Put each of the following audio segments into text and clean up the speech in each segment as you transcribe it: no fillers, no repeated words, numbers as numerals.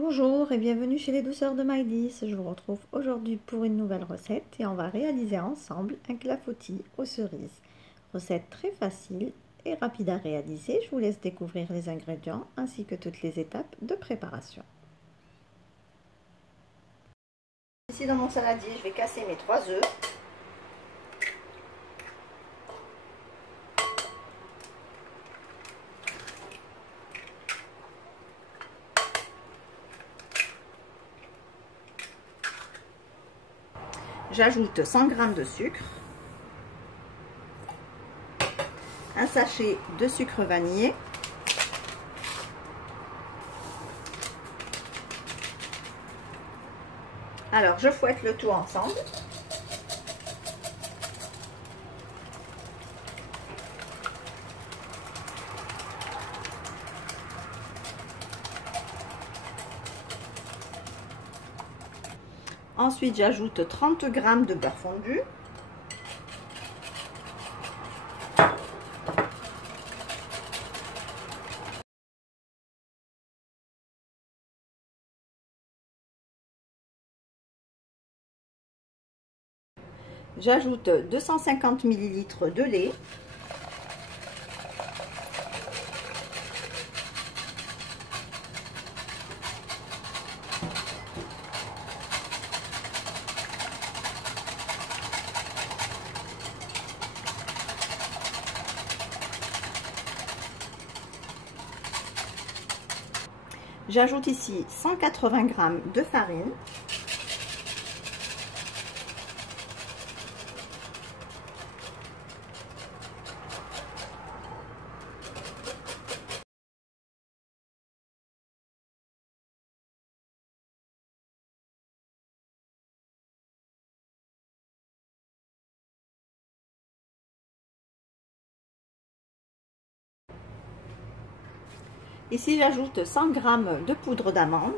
Bonjour et bienvenue chez les douceurs de Maïlis. Je vous retrouve aujourd'hui pour une nouvelle recette et on va réaliser ensemble un clafoutis aux cerises. Recette très facile et rapide à réaliser. Je vous laisse découvrir les ingrédients ainsi que toutes les étapes de préparation. Ici dans mon saladier, je vais casser mes 3 œufs. J'ajoute 100 g de sucre, un sachet de sucre vanillé, alors je fouette le tout ensemble. Ensuite, j'ajoute 30 g de beurre fondu. J'ajoute 250 ml de lait. J'ajoute ici 180 g de farine. Ici, j'ajoute 100 g de poudre d'amande.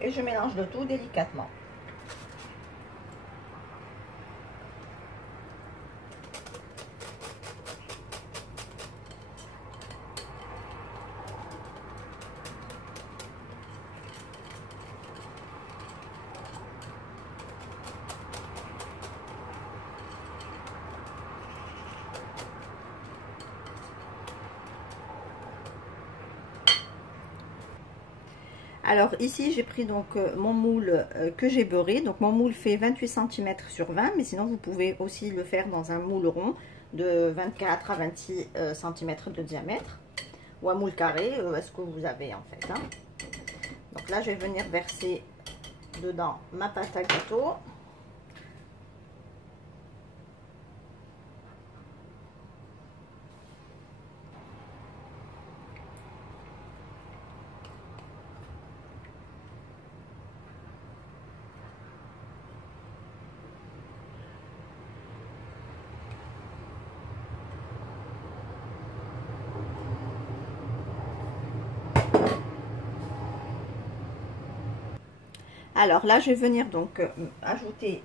Et je mélange le tout délicatement. Alors ici j'ai pris donc mon moule que j'ai beurré, donc mon moule fait 28 cm sur 20, mais sinon vous pouvez aussi le faire dans un moule rond de 24 à 26 cm de diamètre, ou un moule carré, ce que vous avez en fait. Hein. Donc là je vais venir verser dedans ma pâte à gâteau. Alors là, je vais venir donc ajouter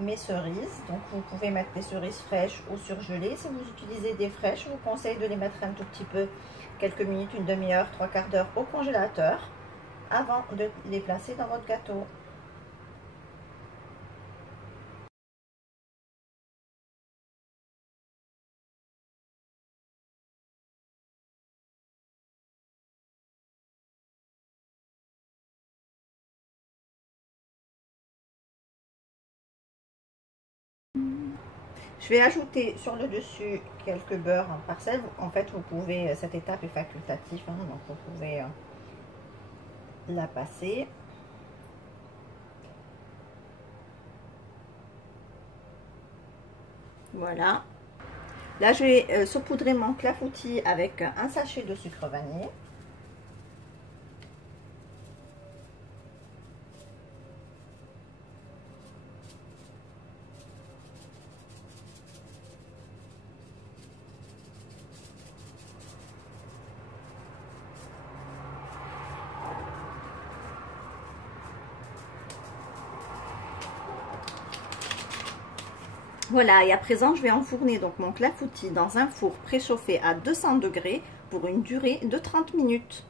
mes cerises. Donc vous pouvez mettre des cerises fraîches ou surgelées. Si vous utilisez des fraîches, je vous conseille de les mettre un tout petit peu, quelques minutes, une demi-heure, 3/4 d'heure au congélateur avant de les placer dans votre gâteau. Je vais ajouter sur le dessus quelques beurres en parcelles. En fait, vous pouvez, cette étape est facultative, hein, donc vous pouvez la passer. Voilà. Là, je vais saupoudrer mon clafoutis avec un sachet de sucre vanillé. Voilà, et à présent, je vais enfourner donc mon clafoutis dans un four préchauffé à 200 degrés pour une durée de 30 minutes.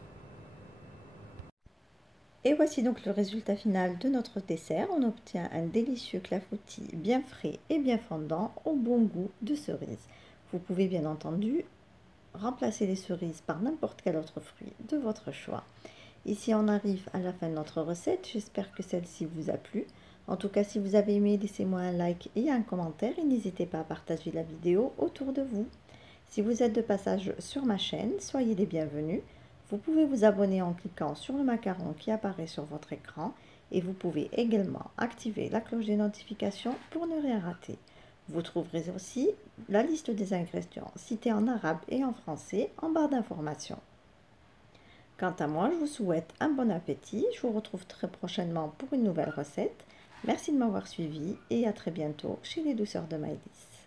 Et voici donc le résultat final de notre dessert. On obtient un délicieux clafoutis bien frais et bien fondant au bon goût de cerise. Vous pouvez bien entendu remplacer les cerises par n'importe quel autre fruit de votre choix. Ici on arrive à la fin de notre recette, j'espère que celle-ci vous a plu. En tout cas, si vous avez aimé, laissez-moi un like et un commentaire et n'hésitez pas à partager la vidéo autour de vous. Si vous êtes de passage sur ma chaîne, soyez les bienvenus. Vous pouvez vous abonner en cliquant sur le macaron qui apparaît sur votre écran et vous pouvez également activer la cloche des notifications pour ne rien rater. Vous trouverez aussi la liste des ingrédients cités en arabe et en français en barre d'informations. Quant à moi, je vous souhaite un bon appétit. Je vous retrouve très prochainement pour une nouvelle recette. Merci de m'avoir suivi et à très bientôt chez les douceurs de Maëlys.